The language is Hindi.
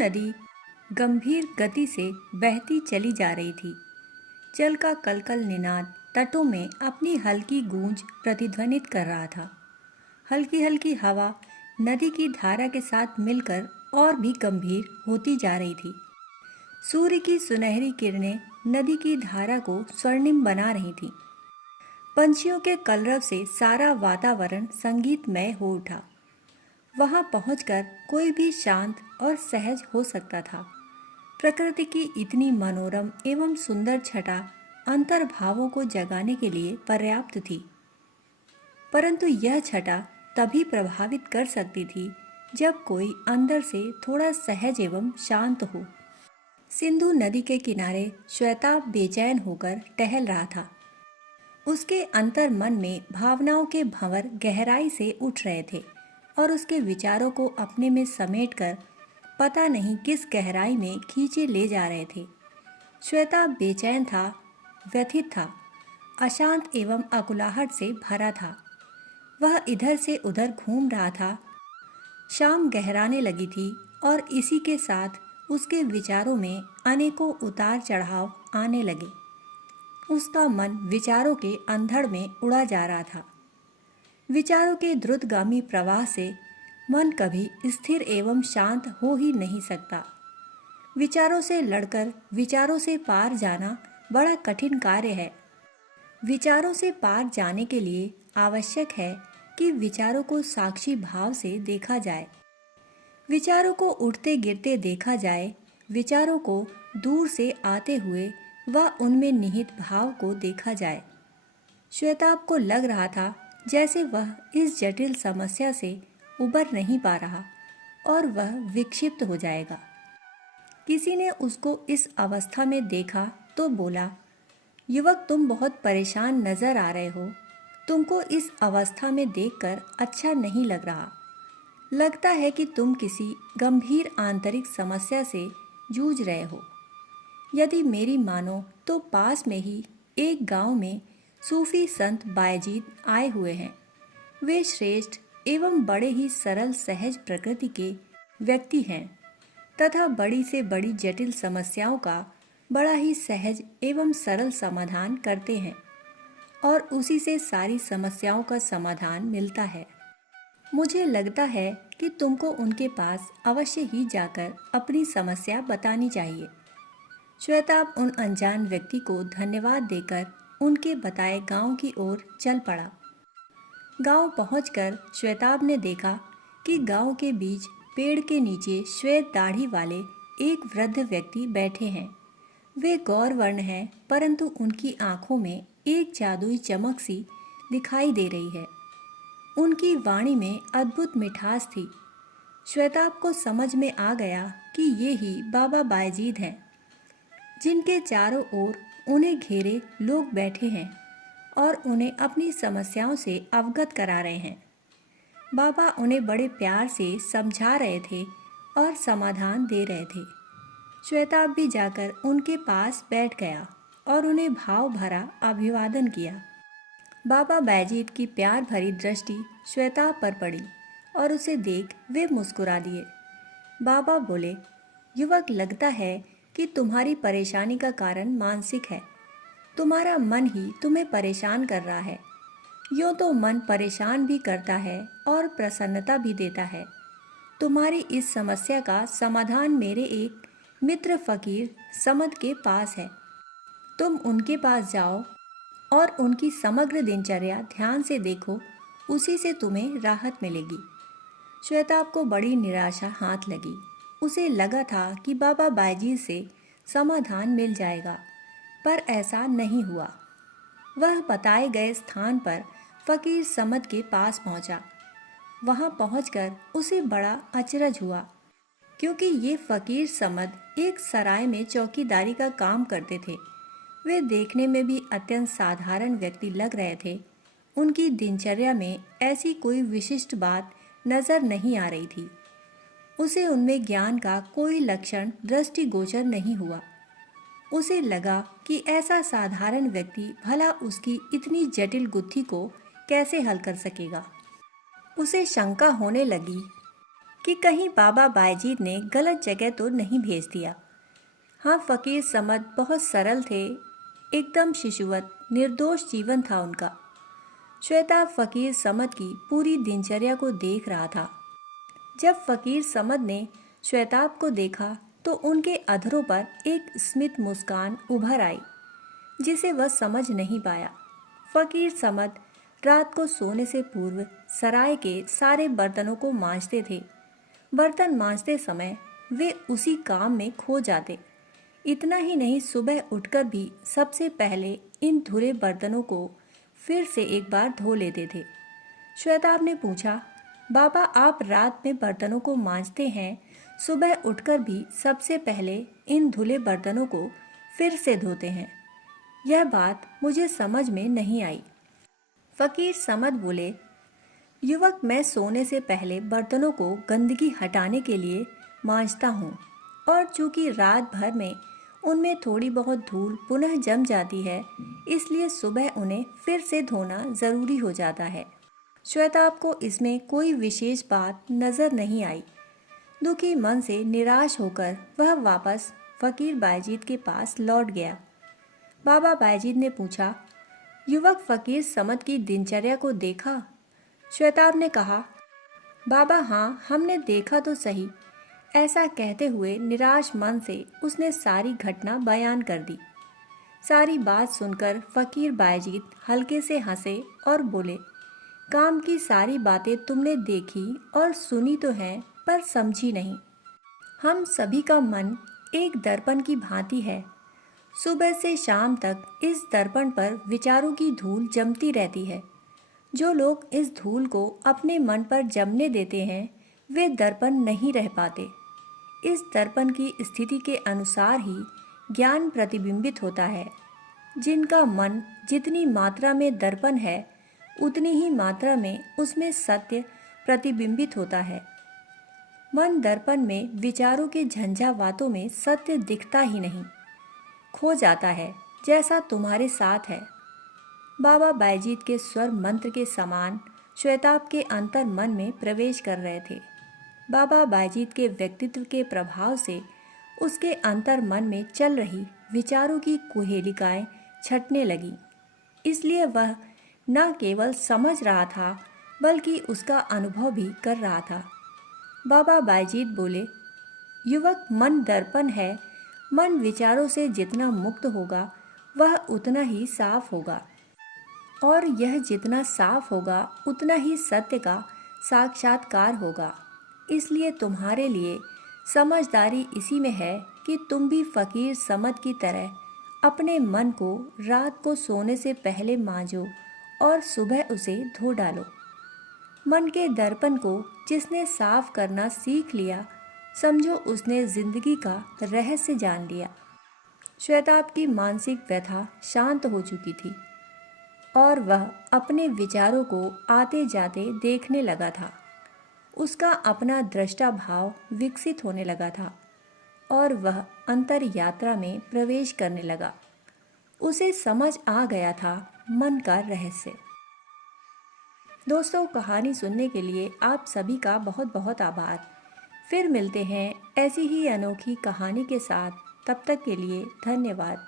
नदी गंभीर गति से बहती चली जा रही थी। जल का कलकल निनाद तटों में अपनी हल्की गूंज प्रतिध्वनित कर रहा था। हल्की हल्की हवा नदी की धारा के साथ मिलकर और भी गंभीर होती जा रही थी। सूर्य की सुनहरी किरणें नदी की धारा को स्वर्णिम बना रही थीं। पंछियों के कलरव से सारा वातावरण संगीतमय हो उठा। वहां पहुंचकर कोई भी शांत और सहज हो सकता था। प्रकृति की इतनी मनोरम एवं सुंदर छटा अंतर्भावों को जगाने के लिए पर्याप्त थी। परंतु यह छटा तभी प्रभावित कर सकती थी जब कोई अंदर से थोड़ा सहज एवं शांत हो। सिंधु नदी के किनारे श्वेताब बेचैन होकर टहल रहा था। उसके अंतर मन में भावनाओं के भंवर गहराई से उठ रहे थे और उसके विचारों को अपने में समेटकर पता नहीं किस गहराई में खींचे ले जा रहे थे। श्वेताब बेचैन था, व्यथित था, अशांत एवं अकुलाहट से भरा था। वह इधर से उधर घूम रहा था। शाम गहराने लगी थी और इसी के साथ उसके विचारों में अनेकों उतार चढ़ाव आने लगे। उसका मन विचारों के अंधड़ में उड़ा जा रहा था। विचारों के द्रुतगामी प्रवाह से मन कभी स्थिर एवं शांत हो ही नहीं सकता। विचारों से लड़कर विचारों से पार जाना बड़ा कठिन कार्य है। विचारों से पार जाने के लिए आवश्यक है कि विचारों को साक्षी भाव से देखा जाए। विचारों को उठते गिरते देखा जाए। विचारों को दूर से आते हुए व उनमें निहित भाव को देखा जाए। श्वेताब को लग रहा था जैसे वह इस जटिल समस्या से उबर नहीं पा रहा और वह विक्षिप्त हो जाएगा। किसी ने उसको इस अवस्था में देखा तो बोला, युवक, तुम बहुत परेशान नजर आ रहे हो। तुमको इस अवस्था में देखकर अच्छा नहीं लग रहा। लगता है कि तुम किसी गंभीर आंतरिक समस्या से जूझ रहे हो। यदि मेरी मानो तो पास में ही एक गांव में सूफी संत बायजीद आए हुए हैं। वे श्रेष्ठ एवं बड़े ही सरल सहज प्रकृति के व्यक्ति हैं तथा बड़ी से बड़ी जटिल समस्याओं का बड़ा ही सहज एवं सरल समाधान करते हैं और उसी से सारी समस्याओं का समाधान मिलता है। मुझे लगता है कि तुमको उनके पास अवश्य ही जाकर अपनी समस्या बतानी चाहिए। श्वेताब उन अनजान व्यक्ति को धन्यवाद देकर उनके बताए गांव की ओर चल पड़ा। गांव पहुंचकर श्वेताब ने देखा कि गांव के बीच पेड़ के नीचे श्वेत दाढ़ी वाले एक वृद्ध व्यक्ति बैठे हैं। वे गौरवर्ण हैं, परंतु उनकी आंखों में एक जादुई चमक सी दिखाई दे रही है। उनकी वाणी में अद्भुत मिठास थी। श्वेताब को समझ में आ गया कि ये ही बाबा बायजीद हैं, जिनके चारों ओर उन्हें घेरे लोग बैठे हैं और उन्हें अपनी समस्याओं से अवगत करा रहे हैं। बाबा उन्हें बड़े प्यार से समझा रहे थे और समाधान दे रहे थे। श्वेताब भी जाकर उनके पास बैठ गया और उन्हें भाव भरा अभिवादन किया। बाबा बायजीद की प्यार भरी दृष्टि श्वेताब पर पड़ी और उसे देख वे मुस्कुरा दिए। बाबा बोले, युवक, लगता है कि तुम्हारी परेशानी का कारण मानसिक है। तुम्हारा मन ही तुम्हें परेशान कर रहा है। यूँ तो मन परेशान भी करता है और प्रसन्नता भी देता है। तुम्हारी इस समस्या का समाधान मेरे एक मित्र फकीर समद के पास है। तुम उनके पास जाओ और उनकी समग्र दिनचर्या ध्यान से देखो, उसी से तुम्हें राहत मिलेगी। श्वेताब को बड़ी निराशा हाथ लगी। उसे लगा था कि बाबा बायजीद से समाधान मिल जाएगा, पर ऐसा नहीं हुआ। वह बताए गए स्थान पर फकीर समद के पास पहुंचा। वहां पहुंचकर उसे बड़ा अचरज हुआ, क्योंकि ये फकीर समद एक सराय में चौकीदारी का काम करते थे। वे देखने में भी अत्यंत साधारण व्यक्ति लग रहे थे। उनकी दिनचर्या में ऐसी कोई विशिष्ट बात नजर नहीं आ रही थी। उसे उनमें ज्ञान का कोई लक्षण दृष्टिगोचर नहीं हुआ। उसे लगा कि ऐसा साधारण व्यक्ति भला उसकी इतनी जटिल गुत्थी को कैसे हल कर सकेगा। उसे शंका होने लगी कि कहीं बाबा बायजीद ने गलत जगह तो नहीं भेज दिया। हाँ, फ़कीर समद बहुत सरल थे, एकदम शिशुवत निर्दोष जीवन था उनका। श्वेताब फ़कीर समद की पूरी दिनचर्या को देख रहा था। जब फ़कीर समद ने श्वेताब को देखा तो उनके अधरों पर एक स्मित मुस्कान उभर आई, जिसे वह समझ नहीं पाया। फ़कीर समद रात को सोने से पूर्व सराय के सारे बर्तनों को मांजते थे। बर्तन मांजते समय वे उसी काम में खो जाते। इतना ही नहीं, सुबह उठकर भी सबसे पहले इन धुले बर्तनों को फिर से एक बार धो लेते थे। श्वेताब ने पूछा, बाबा आप रात में बर्तनों को मांजते हैं, सुबह उठकर भी सबसे पहले इन धुले बर्तनों को फिर से धोते हैं। यह बात मुझे समझ में नहीं आई। फ़कीर समद बोले, युवक, मैं सोने से पहले बर्तनों को गंदगी हटाने के लिए मांजता हूँ, और चूँकि रात भर में उनमें थोड़ी बहुत धूल पुनः जम जाती है, इसलिए सुबह उन्हें फिर से धोना ज़रूरी हो जाता है। श्वेताब को इसमें कोई विशेष बात नज़र नहीं आई। दुखी मन से निराश होकर वह वापस फ़कीर बायजीद के पास लौट गया। बाबा बायजीद ने पूछा, युवक, फ़कीर समद की दिनचर्या को देखा? श्वेताब ने कहा, बाबा हाँ, हमने देखा तो सही। ऐसा कहते हुए निराश मन से उसने सारी घटना बयान कर दी। सारी बात सुनकर फ़कीर बायजीद हल्के से हंसे और बोले, काम की सारी बातें तुमने देखी और सुनी तो हैं, पर समझी नहीं। हम सभी का मन एक दर्पण की भांति है। सुबह से शाम तक इस दर्पण पर विचारों की धूल जमती रहती है। जो लोग इस धूल को अपने मन पर जमने देते हैं, वे दर्पण नहीं रह पाते। इस दर्पण की स्थिति के अनुसार ही ज्ञान प्रतिबिंबित होता है। जिनका मन जितनी मात्रा में दर्पण है, उतनी ही मात्रा में उसमें सत्य प्रतिबिंबित होता है। मन दर्पण में विचारों के झंझावातों में सत्य दिखता ही नहीं, खो जाता है, जैसा तुम्हारे साथ है। बाबा बायजीद के स्वर मंत्र के समान श्वेताब के अंतर मन में प्रवेश कर रहे थे। बाबा बायजीद के व्यक्तित्व के प्रभाव से उसके अंतर मन में चल रही विचारों की कुहेलिकाएं छटने लगी। इसलिए वह न केवल समझ रहा था, बल्कि उसका अनुभव भी कर रहा था। बाबा बायजीद बोले, युवक, मन दर्पण है। मन विचारों से जितना मुक्त होगा, वह उतना ही साफ होगा, और यह जितना साफ होगा, उतना ही सत्य का साक्षात्कार होगा। इसलिए तुम्हारे लिए समझदारी इसी में है कि तुम भी फ़कीर समद की तरह अपने मन को रात को सोने से पहले मांजो और सुबह उसे धो डालो। मन के दर्पण को जिसने साफ करना सीख लिया, समझो उसने जिंदगी का रहस्य जान लिया। श्वेताब की मानसिक व्यथा शांत हो चुकी थी और वह अपने विचारों को आते जाते देखने लगा था। उसका अपना दृष्टा भाव विकसित होने लगा था और वह अंतर यात्रा में प्रवेश करने लगा। उसे समझ आ गया था मन का रहस्य। दोस्तों, कहानी सुनने के लिए आप सभी का बहुत बहुत आभार। फिर मिलते हैं ऐसी ही अनोखी कहानी के साथ। तब तक के लिए धन्यवाद।